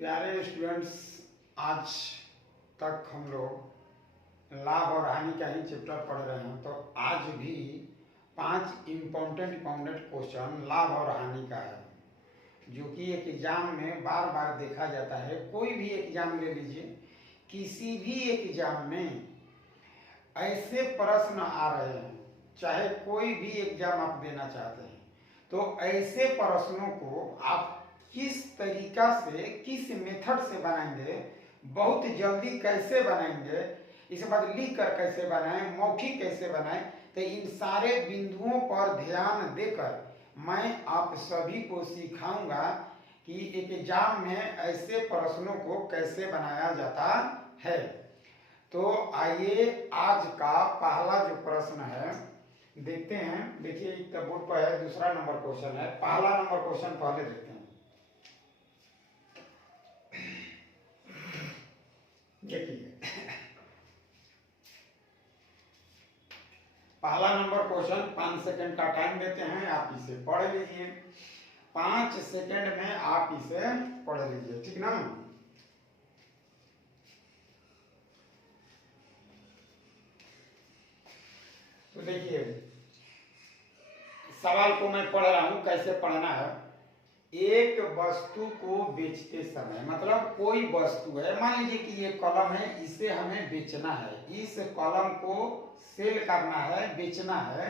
प्यारे स्टूडेंट्स, आज तक हम लोग लाभ और हानि का ही चैप्टर पढ़ रहे हैं। तो आज भी 5 इम्पोर्टेंट क्वेश्चन लाभ और हानि का है, जो कि एक एग्जाम में बार बार देखा जाता है। कोई भी एग्जाम ले लीजिए, किसी भी एग्जाम में ऐसे प्रश्न आ रहे हैं, चाहे कोई भी एग्जाम आप देना चाहते हैं, तो ऐसे प्रश्नों को आप किस तरीका से, किस मेथड से बनाएंगे, बहुत जल्दी कैसे बनाएंगे, इसके बाद लिख कर कैसे बनाएं, मौखिक कैसे बनाएं, तो इन सारे बिंदुओं पर ध्यान देकर मैं आप सभी को सिखाऊंगा कि एक एग्जाम में ऐसे प्रश्नों को कैसे बनाया जाता है। तो आइए आज का पहला जो प्रश्न है देखते हैं। देखिए, एक तो बोर्ड पर है, दूसरा नंबर क्वेश्चन है। पहला नंबर क्वेश्चन पहले देखते हैं। देखिए, पहला नंबर क्वेश्चन 5 सेकंड का टाइम देते हैं, आप इसे पढ़ लीजिए। 5 सेकंड में आप इसे पढ़ लीजिए, ठीक ना। तो देखिए, सवाल को मैं पढ़ रहा हूं, कैसे पढ़ना है। एक वस्तु को बेचते समय, मतलब कोई वस्तु है, मान लीजिए कि ये कलम है, इसे हमें बेचना है, इस कलम को सेल करना है, बेचना है।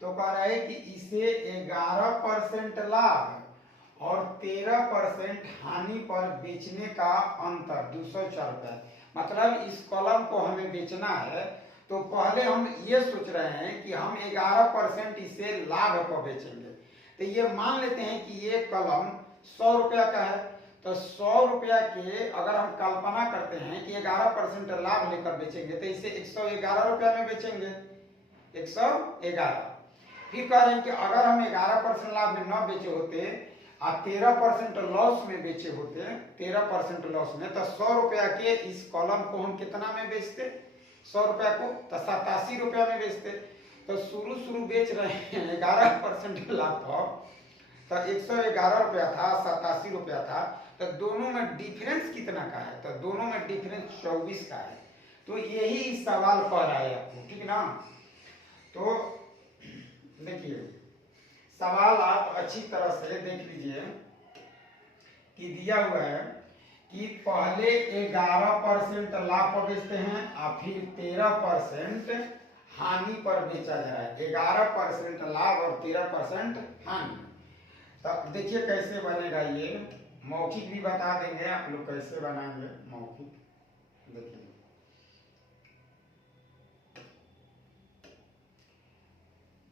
तो कह रहा है कि इसे 11% लाभ और 13% हानि पर बेचने का अंतर 204 रुपये। मतलब इस कलम को हमें बेचना है, तो पहले हम ये सोच रहे हैं कि हम 11% इसे लाभ पर बेचेंगे। तो ये मान लेते हैं कि ये कलम 100 रुपया का है, तो 100 रुपया के अगर हम कल्पना करते हैं कि 11% लाभ लेकर बेचेंगे, तो इसे 111 रुपया में बेचेंगे, 111। फिर कह रहे हैं कि अगर हम 11% लाभ में न बेचे होते और 13% लॉस में बेचे होते, 13% लॉस में, तो 100 रुपया के इस कॉलम को हम कितना में बेचते? 100 रुपया को तो 87 रुपया में बेचते। तो शुरू बेच रहे हैं 11% लाभ पर, तो 111 रुपया था, 87 रुपया था, तो दोनों में डिफरेंस कितना का है? तो दोनों में डिफरेंस 24 का है। तो यही सवाल कह रहा है आपको, ठीक ना। तो देखिए, सवाल आप अच्छी तरह से देख लीजिए कि दिया हुआ है कि पहले 11% लाभ पर बेचते हैं और फिर 13% हानि पर बेचा जा रहा है। 11% लाभ और 13% हानि। तो देखिए कैसे बनेगा ये, मौखिक भी बता देंगे आप लोग कैसे बनाएंगे मौखिक। देखिए,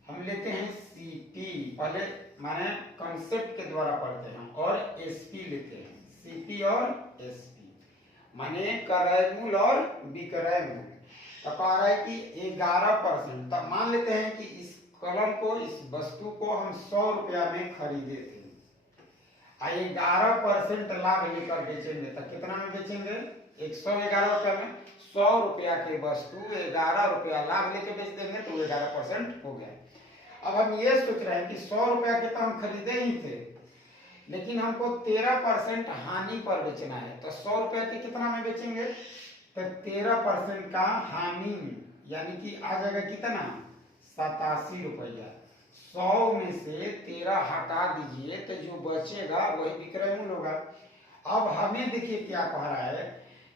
हम लेते हैं सीपी, पहले माने कॉन्सेप्ट के द्वारा पढ़ते हैं, और एसपी लेते हैं। सीपी और एसपी माने क्रय मूल्य और विक्रय मूल्य। तो कह रहा है कि 11%, तो मान लेते हैं कि इस कलम को, इस वस्तु को हम 100 रुपया में खरीदे थे, 11% लाभ लेकर बेचेंगे, तो कितना में बेचेंगे? 111 रुपया में। 100 रुपया के वस्तु 11 रुपया लाभ लेके बेच देंगे, तो 11% हो गया। अब हम ये सोच रहे हैं कि 100 रुपया के तो हम खरीदे ही थे, लेकिन हमको 13% हानि पर बेचना है, तो 100 रुपया के कितना में बेचेंगे? तो 13% का हानि, यानी कि आ जाएगा कितना? 87 रुपया। 100 में से 13 हटा दीजिए, तो जो बचेगा वही विक्रय मूल्य होगा। अब हमें देखिए क्या कह रहा है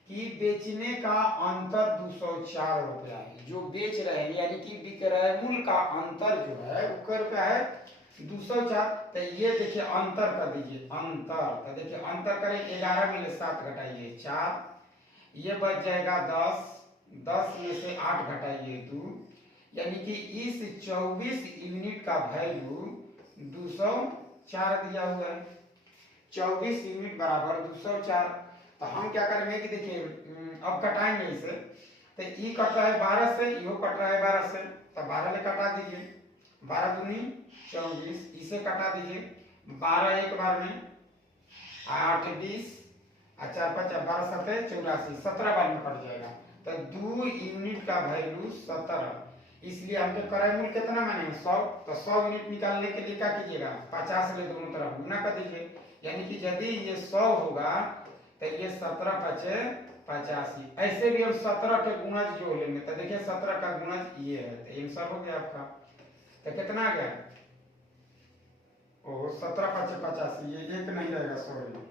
कि बेचने का अंतर 204 रुपया है, जो बेच रहे हैं, यानी कि विक्रय मूल्य का अंतर जो है वो क्या रुपया है? 204। तो ये देखिए अंतर कर दीजिए, अंतर तो देखिए, अंतर करें, 11 में से 7 घटाइए 4, ये बच जाएगा 10, 10 में से 8 घटाइए 2, यानी कि इस 24 यूनिट का वैल्यू 204 दिया हुआ है। 24 यूनिट बराबर 204। तो हम क्या करेंगे कि देखिए, अब कटाएंगे इसे, तो ई कट रहा है 12 से, यो कट रहा है 12 से, तो 12 में कटा दीजिए, 12 दूनी 24, इसे कटा दीजिए, 12 एक बार में, 8 20, 4 5 12 7 84, 17 बार में कट जाएगा। तो 2 यूनिट का वैल्यू 17, इसलिए हमको क्रय मूल्य कितना मानेंगे? 100। तो 100 यूनिट निकालने के लिए क्या कीजिएगा? 50 ले दोनों तरफ गुना कर दीजिए, यानी कि यदि ये 100 होगा तो ये 17 पचे 85। ऐसे भी हम 17 के गुणज जोड़ लेंगे तो देखिए 17 का गुणज ये है, तो आंसर हो गया आपका। तो कितना आ गया? ओ 17 पचे 85, ये एक नहीं रहेगा, सॉरी,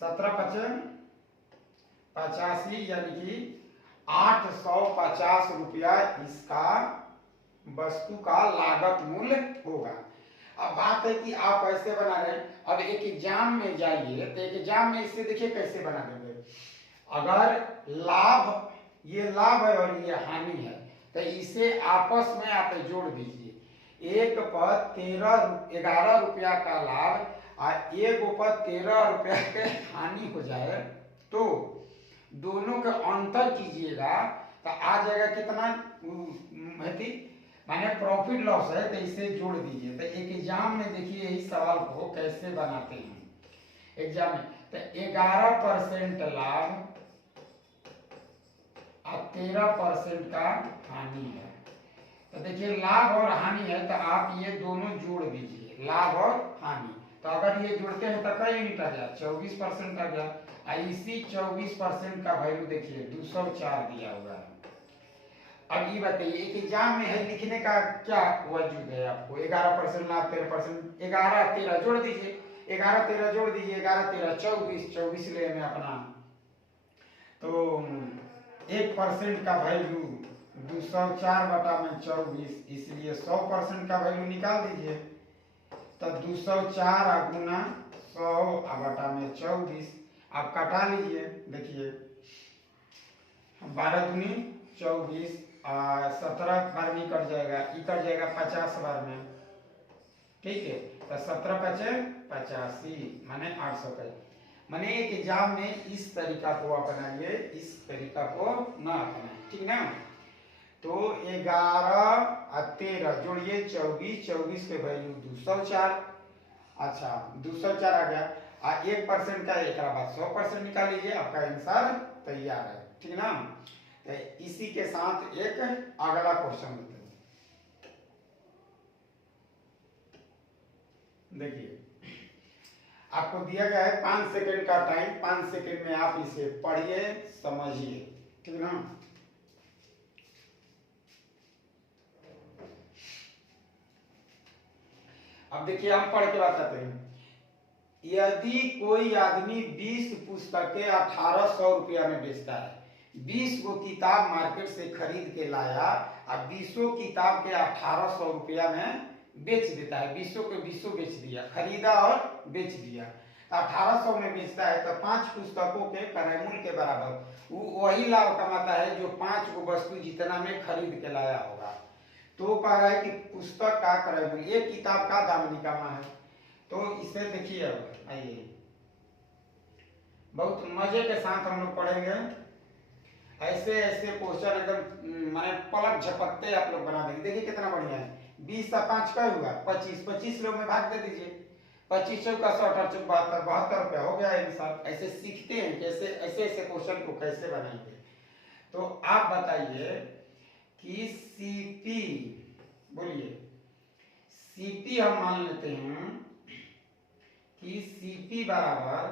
17 पचे 85 यानी कि 850 रुपया इसका वस्तु का लागत मूल्य होगा। अब बात है कि आप कैसे बना रहे हैं। अब एक एग्जाम में जाइए तो एक एग्जाम में इसे देखिए कैसे बना देंगे। अगर लाभ, ये लाभ है और ये हानि है, तो इसे आपस में आप जोड़ दीजिए। एक पर 11 रुपया का लाभ और एक पर 13 रुपया के हानि हो जाए तो दोनों का अंतर कीजिएगा तो आ जाएगा कितना, माने प्रॉफिट लॉस है, तो इसे जोड़ दीजिए। तो एक एग्जाम में देखिए यही सवाल को कैसे बनाते हैं एग्जाम में। तो 11% लाभ और 13% का हानि है। तो देखिए लाभ और हानि है तो आप ये दोनों जोड़ दीजिए, लाभ और हानि। तो अगर ये जोड़ते हैं तो कई यूनिट आ गया, 24% आ गया। इसी 24% का वैल्यू देखिए 204 दिया हुआ है। अब ये बताइए एक एग्जाम में है, लिखने का क्या वजूद है आपको? 11% लाभ 13%, 11 13 जोड़ दीजिए, 11 13 जोड़ दीजिए, 11 13 24, 24 ले में अपना। तो 1% का वैल्यू 204 बटा में 24, इसलिए 100% का वैल्यू निकाल दीजिए। तो 204 गुना 100 बटा में 24, आप कटा लीजिए। देखिए 12 दूनी 24, 17 बार में कट जाएगा, ये कट जाएगा 50 बार में, ठीक है। तो 17 पचे 85 माने 800 का। माने एक एग्जाम में इस तरीका को अपनाइए, इस तरीका को ना अपनाए, ठीक ना। तो 11 और 13 जोड़िए 24, 24 के वैल्यू 204। अच्छा 204 आ गया। 1% का एक बाद 100% निकाल लीजिए, आपका आंसर तैयार है, ठीक ना। तो इसी के साथ एक अगला क्वेश्चन लेते हैं। देखिए आपको दिया गया है 5 सेकंड का टाइम, 5 सेकंड में आप इसे पढ़िए समझिए, ठीक ना। अब देखिए हम पढ़ के बताते हैं। यदि कोई आदमी 20 पुस्तकें 1800 रुपया में बेचता है, 20 को किताब मार्केट से खरीद के लाया और 20 किताब के 1800 रुपया में बेच देता है, 20 के 20 बेच दिया, खरीदा और बेच दिया। 1800 में बेचता है तो 5 पुस्तकों के क्रय मूल्य के बराबर वो वही लाभ कमाता है जो 5 को वस्तु जितना में खरीद के लाया होगा। तो कह रहा है कि पुस्तक का क्रय मूल्य, एक किताब का दाम निकालना है। तो इसे देखिए, अब आइए बहुत मजे के साथ हम लोग पढ़ेंगे। ऐसे ऐसे क्वेश्चन एकदम माने पलक झपकते आप लोग बना देंगे। देखिए कितना बढ़िया है। 20 का 5 का हुआ 25, 25 लोग में भाग दे दीजिए। 25 चौका 60 72, 72 रुपया हो गया आंसर। ऐसे सीखते हैं कैसे, ऐसे ऐसे क्वेश्चन को कैसे बनाएंगे। तो आप बताइए कि सीपी, बोलिए सीपी हम मान लेते हैं कि सीपी बराबर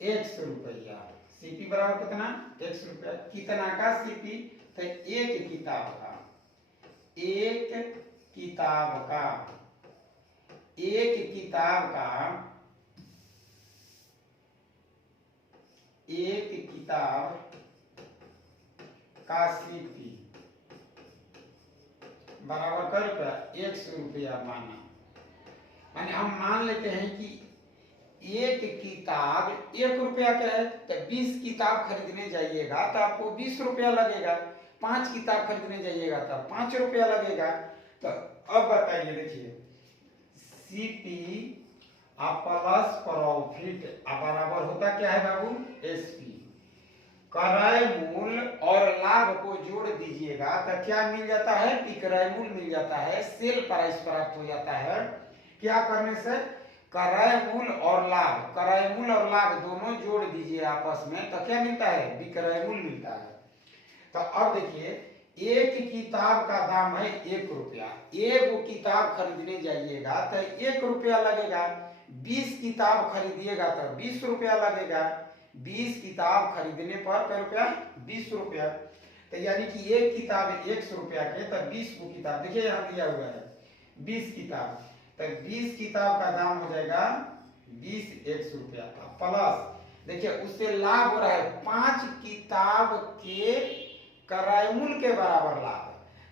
100 रुपया। सीपी बराबर कितना? 100 रुपया। कितना का सीपी? तो एक किताब का, एक किताब का, एक किताब का, एक किताब का सीपी बराबर कर रुपया 100 रुपया माना। माने हम मान लेते हैं कि एक किताब 1 रुपया का है, तो 20 किताब खरीदने जाइएगा तो आपको 20 रुपया लगेगा। 5 किताब खरीदने जाइएगा तो 5 रुपया लगेगा। तो अब बताइए, देखिए सीपी प्लस प्रॉफिट बराबर होता क्या है बाबू? एसपी। क्रय मूल्य और लाभ को जोड़ दीजिएगा तो क्या मिल जाता है? विक्रय मूल्य मिल जाता है, सेल प्राइस प्राप्त हो जाता है। क्या करने से? क्रय मूल्य और लाभ, क्रय मूल्य और लाभ दोनों जोड़ दीजिए आपस में तो क्या मिलता है? विक्रय मूल्य मिलता है। तो अब देखिए एक किताब का दाम है 1 रुपया, एक किताब खरीदने जाइएगा तो 1 रुपया लगेगा। 20 किताब खरीदिएगा तो 20 रुपया लगेगा। 20 किताब खरीदने पर क्या रुपया? 20 रुपया। तो यानी कि एक किताब 100 रुपया के, तो 20 को किताब, देखिए यहाँ दिया हुआ है 20 किताब, तो 20 किताब का दाम हो जाएगा 20 100 रुपया का, प्लस देखिए उससे लाभ हो रहा है 5 किताब के क्रय मूल्य के बराबर लाभ।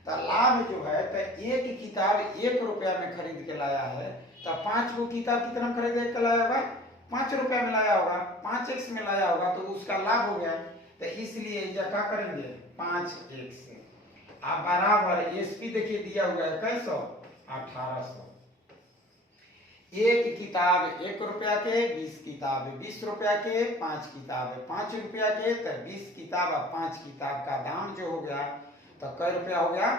तो लाभ जो है, तो एक किताब 1 रुपया में खरीद के लाया है, तो 5 को किताब कितना खरीद के लाया होगा? 5 रुपया में लाया होगा, 5x में लाया होगा, तो उसका लाभ हो गया। तो इसलिए क्या करेंगे? 5x अब बराबर एसपी देखिए दिया हुआ है कैसो 1800। एक किताब 1 रुपया के, 20 किताब 20 रुपया के, 5 किताब 5 रुपया के, तो 20 किताब और 5 किताब का दाम जो हो गया, तो कै रुपया हो गया?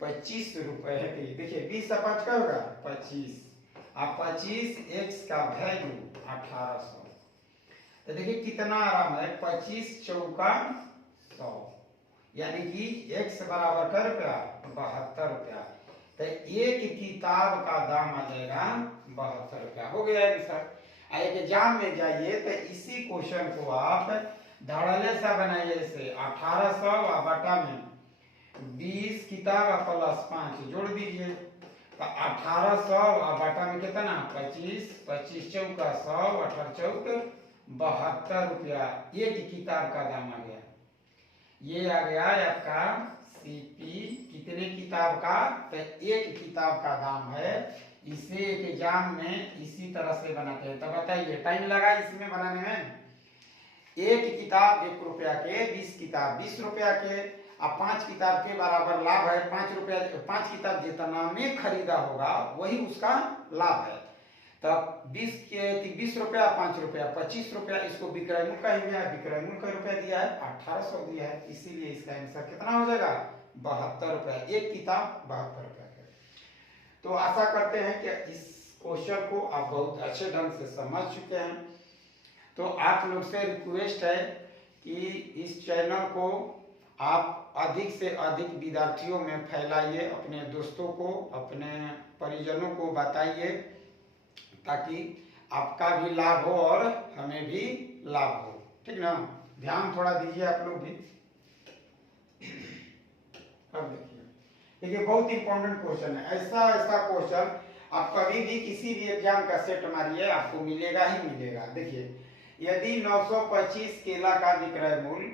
25 रुपए। देखिए 20 और 5 का होगा 25, और 25x का वैल्यू 1800। तो देखिए कितना आराम है, 25 चौका 100, यानी कि x बराबर क्या रुपया? 72 रुपया। तो एक किताब का दाम आ जाएगा 72 रुपया। हो गया आंसर। एक एग्जाम में जाइए तो इसी क्वेश्चन को आप धड़ल्ले सा बनाइए, इसे 1800 और बटा में 20 किताब प्लस 5 जोड़ दीजिए, तो 1800 और बटा में कितना? 25, 25 चौका 100, 18 चौक 72 रुपया एक किताब का दाम आ गया। ये आ गया आपका सीपी कितने किताब का? तो एक किताब का दाम है। इसे एक एग्जाम में इसी तरह से बनाते हैं। तो बताइए टाइम लगा इसमें बनाने में? एक किताब 1 रुपया के, 20 किताब 20 रुपया के, अब 5 किताब के बराबर लाभ है 5 रुपया। 5 किताब जितना में खरीदा होगा वही उसका लाभ है। तो 20 रुपया 5 रुपया 25 रुपया, इसको विक्रय मूल्य कहेंगे। विक्रय मूल्य का रुपया दिया है 1800 दिया है, इसीलिए इसका आंसर कितना हो जाएगा? 72 रुपया। एक किताब 72 रुपया का। तो आशा करते हैं कि इस क्वेश्चन को आप बहुत अच्छे ढंग से समझ चुके हैं। तो आप लोग से रिक्वेस्ट है कि इस चैनल को आप अधिक से अधिक विद्यार्थियों में फैलाइए, अपने दोस्तों को, अपने परिजनों को बताइए, ताकि आपका भी लाभ हो और हमें भी लाभ हो। ठीक ना? ध्यान थोड़ा दीजिए आप लोग भी। अब देखिए बहुत इंपॉर्टेंट क्वेश्चन है। ऐसा क्वेश्चन आप कभी भी किसी भी एग्जाम का सेट मारिए, आपको मिलेगा ही मिलेगा। देखिए यदि 925 केला का विक्रय मूल्य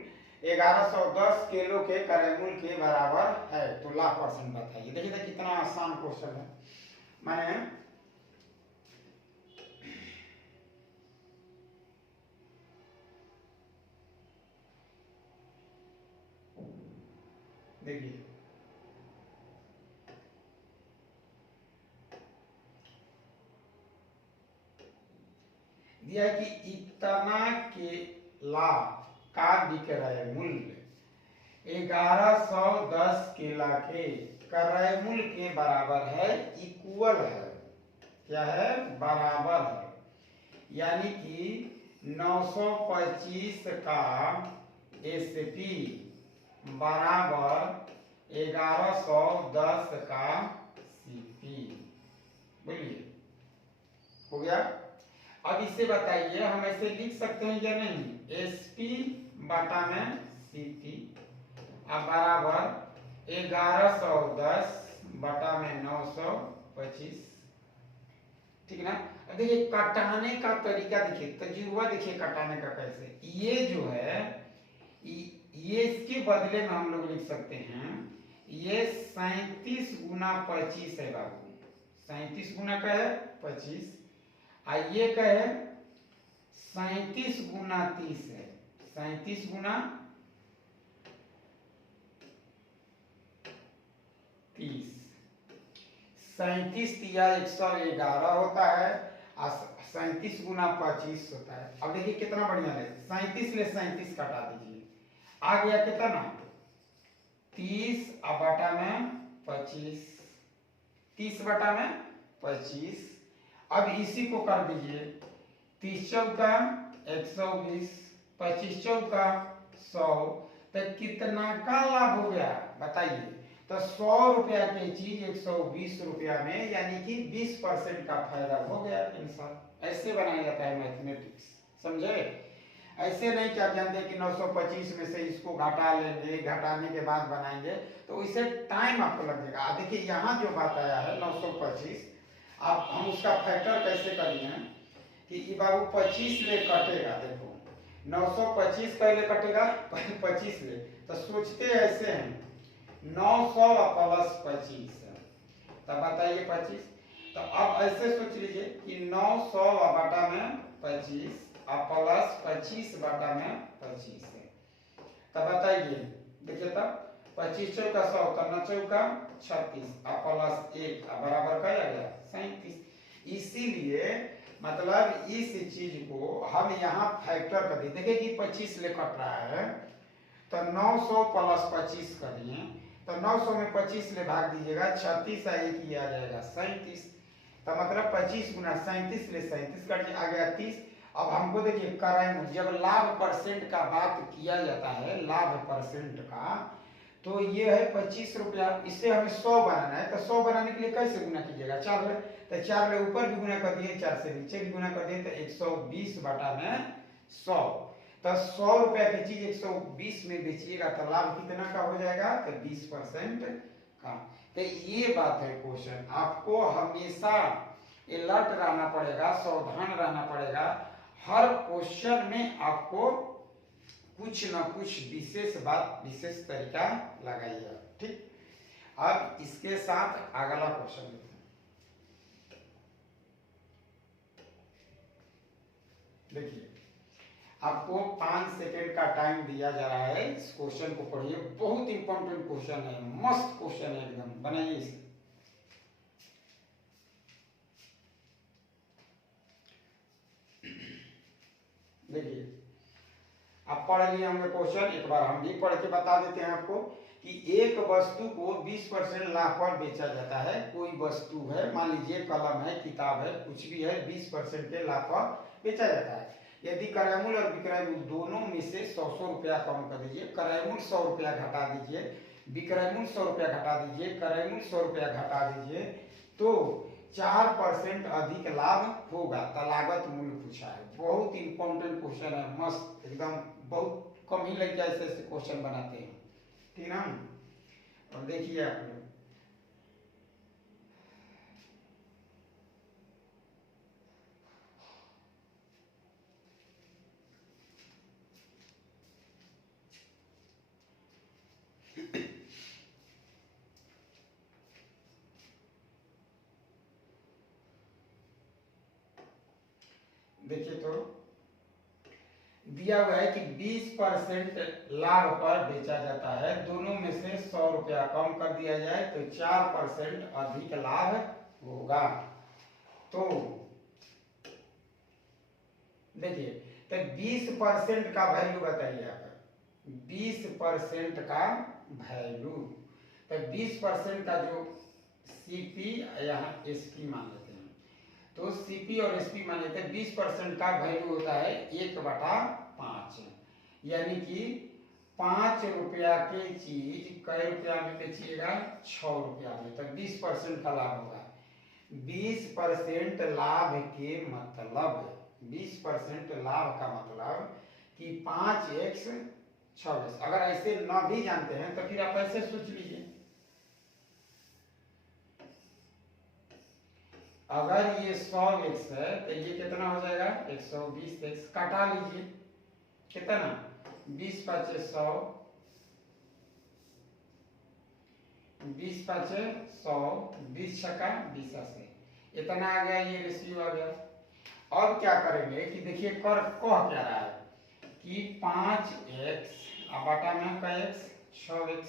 1110 किलो के क्रय मूल्य के बराबर है, तो लाख % बताइए। देखिए कितना आसान क्वेश्चन है। मैंने देखिए दिया कि इतना केला का विक्रय मूल्य 1110 केला के क्रय मूल्य के बराबर है, इक्वल है। क्या है? बराबर है। यानी कि 925 का एसपी बराबर 1110 का सीपी। बोलिए हो गया? अब इसे बताइए, हम ऐसे लिख सकते हैं या नहीं? एसपी बटा में सीपी अब बराबर 1110 बटा में 925। ठीक ना? अब देखिए कटाने का तरीका देखिए, तजुर्बा देखिए कटाने का कैसे। ये जो है ये इसके बदले में हम लोग लिख सकते हैं, ये 37 गुना 25 है बाबू। 37 गुना का है 25, ये का है 37 गुना 30 है। 37 गुना 30, 37 या 111 होता है, और 37 गुना 25 होता है। अब देखिए कितना बढ़िया है, 37 ले 37 कटा दीजिए, आ गया कितना? 30 बटा में 25, 30 बटा में 25। अब इसी को कर दीजिए, 30 चौका 120, 25 चौका 100, तो कितना का लाभ हो गया बताइए? तो 100 रुपया की चीज 120 रुपया में, यानी कि 20% का फायदा हो गया इंसान। ऐसे बनाया जाता है मैथमेटिक्स, समझे? ऐसे नहीं कि आप जानते हैं कि 925 में से इसको घटा लेंगे, घटाने के बाद बनाएंगे, तो इसे टाइम आपको लगेगा। देखिए यहाँ जो बात आया है 925, आप हम उसका फैक्टर कैसे करेंगे कि ये बाबू 25 ले कटेगा। देखो 925 पहले कटेगा, 25 ले, तो सोचते ऐसे हैं 900 प्लस 25, तब बताइए 25। तो अब ऐसे सोच लीजिए कि 900 बटा में 25 और प्लस 25 बटा में 25 है, तब बताइए। देखिए तब 25 चौका 100, तब 9 चौका 36 और प्लस 1 बराबर क्या आ गया 37। इसीलिए मतलब इस चीज को हम यहाँ फैक्टर कर दिए। देखिए कि 25 ले कट रहा है, तो 900 प्लस 25 करिए, तो 900 में 25 ले भाग दीजिएगा, 36 और 1 आ जाएगा 37। तो मतलब 25 गुना 37 ले 37 कट आ गया 30। अब हमको देखिए कराएंगे, जब लाभ परसेंट का बात किया जाता है, लाभ परसेंट का, तो ये है 25 रुपया। इससे हमें 100 बनाना है, तो 100 बनाने के लिए कैसे गुना कीजिएगा 4 ले, तो 4 ले ऊपर भी गुना कर दिए, 4 से नीचे भी गुना कर दिए, तो 120 बटा में 100। तो 100 रुपया की चीज 120 में बेचिएगा तो लाभ कितना का हो जाएगा, तो 20% का। तो ये बात है क्वेश्चन। आपको हमेशा अलर्ट रहना पड़ेगा, सावधान रहना पड़ेगा। हर क्वेश्चन में आपको कुछ न कुछ विशेष बात, विशेष तरीका लगाइएगा, ठीक। अब इसके साथ अगला क्वेश्चन देखते हैं। देखिए आपको 5 सेकेंड का टाइम दिया जा रहा है, इस क्वेश्चन को पढ़िए। बहुत इंपॉर्टेंट क्वेश्चन है, मस्त क्वेश्चन है एकदम, बनाइए इसे। देखिए आप पढ़ लिए होंगे क्वेश्चन, एक बार हम भी पढ़ के बता देते हैं आपको कि एक वस्तु को 20% लाभ पर बेचा जाता है। कोई वस्तु है, मान लीजिए कलम है, किताब है, कुछ भी है, 20% के लाभ पर बेचा जाता है। यदि क्रय मूल्य और विक्रय मूल्य दोनों में से 100 रुपया कम कर दीजिए, क्रय मूल्य 100 रुपया घटा दीजिए, विक्रय मूल्य 100 रुपया घटा दीजिए, क्रय मूल्य 100 रुपया घटा दीजिए, तो 4% अधिक लाभ होगा। तो लागत मूल्य पूछा है। बहुत इंपॉर्टेंट क्वेश्चन है, मस्त एकदम। बहुत कम ही लड़के ऐसे ऐसे क्वेश्चन बनाते हैं, ठीक ना। और देखिए आप लोग, देखिए तो दिया हुआ है कि 20% लाभ पर बेचा जाता है, दोनों में से 100 रुपया कम कर दिया जाए तो 4% अधिक लाभ होगा। तो देखिए तो 20% का वैल्यू बताइए आप, 20% का वैल्यू, तो 20% का जो सीपी यहाँ एसपी मान लेते हैं, तो सीपी और एसपी मान लेते हैं। 20% का वैल्यू होता है 1/5, यानी कि 5 रुपया की चीज कै रुपया में बेचिएगा, 6 रुपया में, तो 20% का लाभ होगा। 20% लाभ के मतलब, 20% लाभ का मतलब कि 5x 6x। अगर ऐसे न भी जानते हैं तो फिर आप ऐसे सोच लीजिए, अगर ये 100x है तो ये कितना हो जाएगा 120x, काटा लीजिए, कितना 20 5 100, 20 5 100, 20 छक्का 20 से इतना आ गया, ये रेशियो आ गया। अब क्या करेंगे कि देखिए कर कह क्या रहा है कि 5x बटा में का x 6x,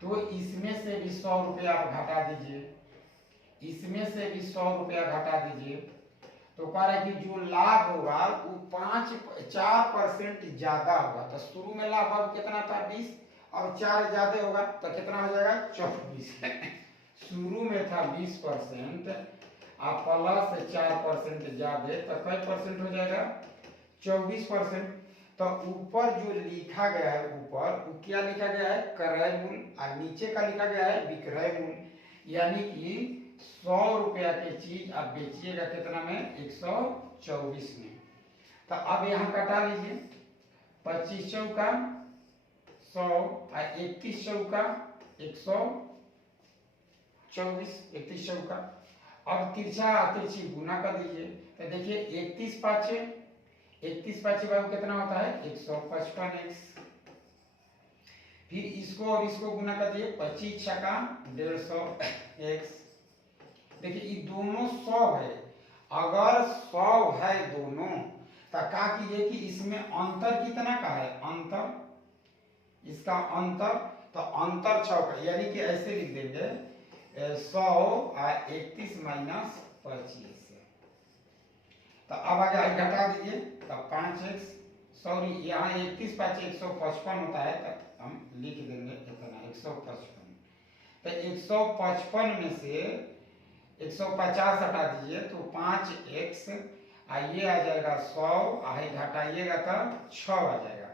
तो इसमें से भी 100 रुपया आप घटा दीजिए, इसमें से भी 100 रुपया घटा दीजिए, तो कह रहा है कि जो लाभ होगा वो 4% ज्यादा होगा। तो शुरू में लाभ अब कितना था 20, और 4 ज्यादा होगा तो कितना हो जाएगा 24। शुरू में था 20% आप प्लस 4% ज्यादा, तो कई परसेंट हो जाएगा 24%। तो ऊपर जो लिखा गया है ऊपर वो क्या लिखा गया है क्रय मूल्य, और नीचे का लिखा गया है विक्रय मूल्य। यानी कि 100 रुपया की चीज आप बेचिएगा कितना में 124 में। तो अब यहाँ कटा लीजिए 25 चौका 100 और 31 चौका 124, 31 चौका। अब तिरछा तिरछी गुना कर दीजिए तो देखिए 31 पाँचे बाबू कितना होता है 155x। फिर इसको और इसको गुना कर दिए 25 छका 150x। देखिए ये दोनों 100 है, अगर 100 है दोनों तो क्या कीजिए कि इसमें अंतर कितना का है, अंतर इसका अंतर, तो अंतर 6 का, यानी कि ऐसे लिख देंगे 100 और 31 माइनस 25। तो अब आगे घटा दीजिए तब 5x, सॉरी यहाँ 31 5 155 होता है, तब हम लिख देंगे इतना 155। तो 155 में से 150 हटा दीजिए तो 5x, ये आ जाएगा 100, घटाइएगा तो 6 आ जाएगा।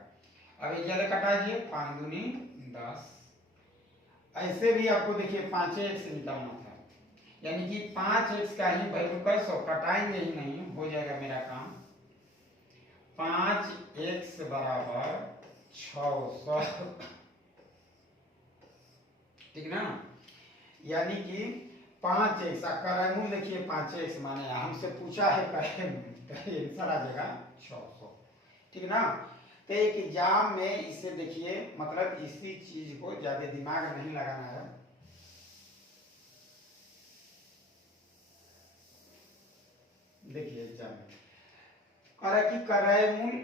अब ये घटाइए 5 दूनी 10। ऐसे भी आपको देखिए 5x निकालना था, यानी कि 5x का ही वैल्यू कर 100 कटाएंगे ही नहीं, हो जाएगा मेरा काम। 5x बराबर 600, ठीक ना। यानी कि 5x क्रय मूल्य देखिए 5x माने हमसे पूछा है क्रय मूल्य, आंसर आ जाएगा 600, ठीक ना। तो एक एग्जाम में इसे देखिए, मतलब इसी चीज को ज्यादा दिमाग नहीं लगाना है। देखिए एग्जाम में कह रहा है कि क्रय मूल्य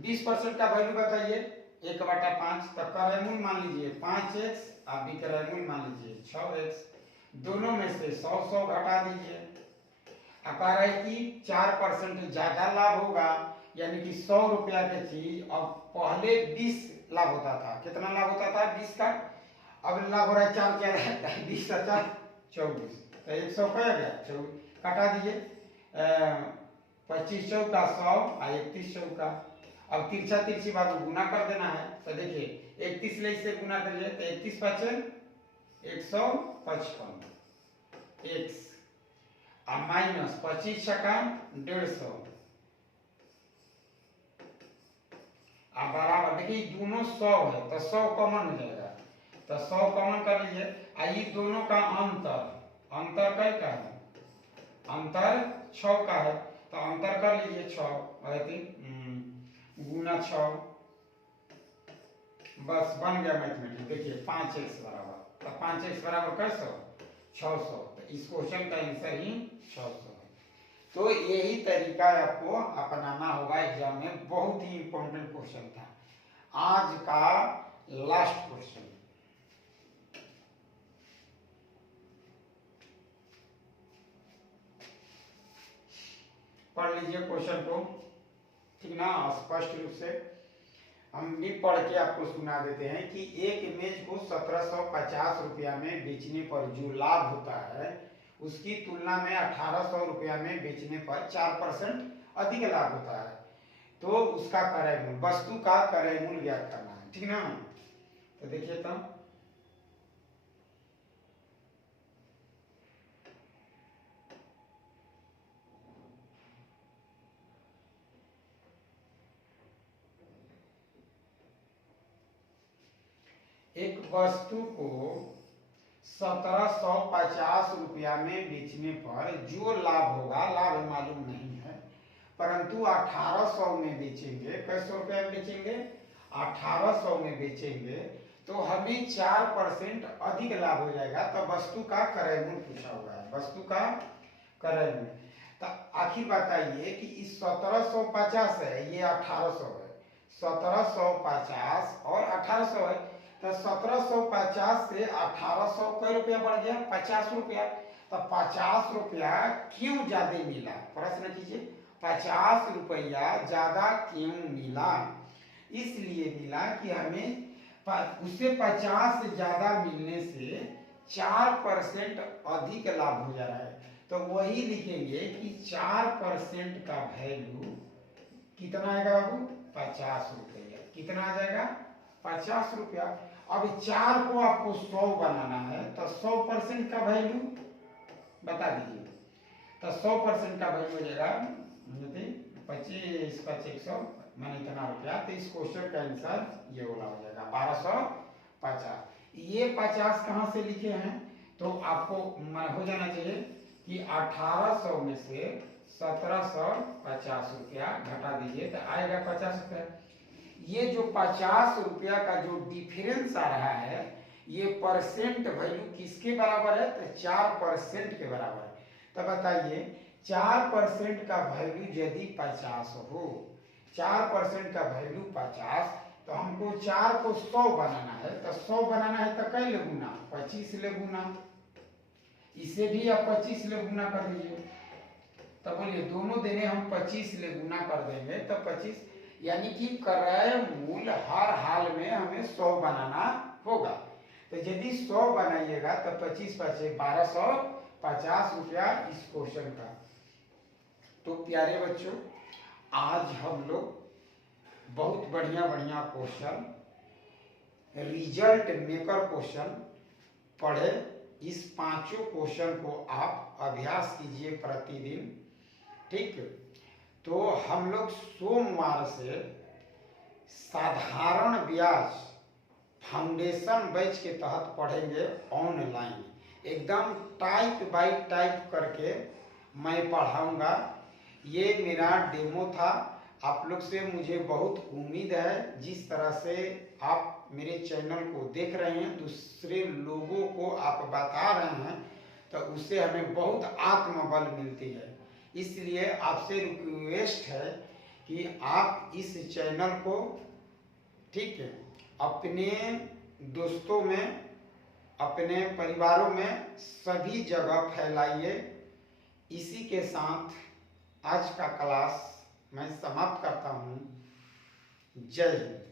20% का वैल्यू बताइए 1/5, तो क्रय मूल्य मान लीजिए 5x और विक्रय मूल्य मान लीजिए 6x। दोनों में से 100 घटा दीजिए। अब कह रहा है कि 4% ज्यादा लाभ होगा, यानी कि 100 रुपया की चीज अब पहले 20 लाभ होता था, कितना लाभ होता था 20 का, अब लाभ हो रहा है 4 क्या है 20 4 24, तो 100 क्या गया 24, कटा दीजिए 25 चौका 100 और 31 चौका। अब तिरछा तिरछी बाबू गुना कर देना है, तो देखिए 31 ले इससे गुना करिए तो 31 5 155 x और माइनस 25 छका 150 अब बराबर, देखिए दोनों 100 है तो 100 कॉमन हो जाएगा, तो 100 कॉमन कर लीजिए। ये दोनों का अंतर क्या का है, अंतर 6 का है, तो अंतर कर लीजिए 6 गुना 6, बस बन गया मैथमेटिक्स। देखिए 5x बराबर, तो 5x बराबर कैसे 600, तो इस क्वेश्चन का आंसर ही 600 है। तो यही तरीका आपको अपनाना होगा एग्जाम में, बहुत ही इंपॉर्टेंट क्वेश्चन था आज का लास्ट क्वेश्चन। पढ़ लीजिए क्वेश्चन को, ठीक ना, स्पष्ट रूप से हम भी पढ़ के आपको सुना देते हैं कि एक इमेज को 1750 रुपया में बेचने पर जो लाभ होता है उसकी तुलना में 1800 रुपया में बेचने पर 4% अधिक लाभ होता है, तो उसका क्रय मूल्य, वस्तु का क्रय मूल्य ज्ञात करना है, ठीक ना। तो देखिए तो एक वस्तु को 1750 रुपया में बेचने पर जो लाभ होगा, लाभ मालूम नहीं है, परंतु 1800 में बेचेंगे, कैसे रुपया में बेचेंगे 1800 में बेचेंगे, तो हमें 4% अधिक लाभ हो जाएगा। तो वस्तु का क्रय मूल्य पूछा हुआ है, वस्तु का क्रय मूल्य। तो आखिर बताइए कि इस 1750 है, ये 1800 है, 1750 और 1800 है, तो 1750 से 1800 कई रुपया बढ़ गया 50 रुपया, तो 50 रुपया क्यों ज्यादा मिला, प्रश्न कीजिए 50 रुपया ज्यादा क्यों मिला। इसलिए मिला कि हमें उससे 50 से ज्यादा मिलने से 4% अधिक लाभ हो जा रहा है, तो वही लिखेंगे कि 4% का वैल्यू कितना आएगा बाबू 50 रुपया। कितना आ जाएगा? 50 रुपया। अब 4 को आपको 100 बनाना है तो 100% का वैल्यू बता दीजिए। तो 100% का वैल्यू हो जाएगा 25 25 100 मैंने इतना रुपया। तो इस क्वेश्चन का आंसर ये वाला हो जाएगा 1250। ये 50 कहाँ से लिखे हैं? तो आपको हो जाना चाहिए कि 1800 में से 1750 रुपया घटा दीजिए तो आएगा 50 रुपया। ये जो 50 रुपया का जो डिफरेंस आ रहा है ये परसेंट वैल्यू किसके बराबर है? तो 4% के बराबर है। तो बताइए 4% का वैल्यू यदि 50 हो, 4% का वैल्यू 50, तो हमको 4 को 100 बनाना है। तो 100 बनाना है तो कई ले गुना? 25 ले गुना। इसे भी आप 25 ले गुना कर दीजिए। तो बोलिए दोनों देने हम 25 ले गुना कर देंगे तो 25, यानी कि क्रय मूल्य हर हाल में हमें 100 बनाना होगा। तो यदि 100 बनाइएगा तो 25 पचे 1250 रुपया इस क्वेश्चन का। तो प्यारे बच्चों, आज हम लोग बहुत बढ़िया बढ़िया क्वेश्चन, रिजल्ट मेकर क्वेश्चन पढ़े। इस 5 क्वेश्चन को आप अभ्यास कीजिए प्रतिदिन, ठीक। तो हम लोग सोमवार से साधारण ब्याज फाउंडेशन बैच के तहत पढ़ेंगे ऑनलाइन। एकदम टाइप बाय टाइप करके मैं पढ़ाऊंगा। ये मेरा डेमो था। आप लोग से मुझे बहुत उम्मीद है, जिस तरह से आप मेरे चैनल को देख रहे हैं, दूसरे लोगों को आप बता रहे हैं, तो उससे हमें बहुत आत्मबल मिलती है। इसलिए आपसे रिक्वेस्ट है कि आप इस चैनल को, ठीक है, अपने दोस्तों में, अपने परिवारों में सभी जगह फैलाइए। इसी के साथ आज का क्लास मैं समाप्त करता हूँ। जय हिंद।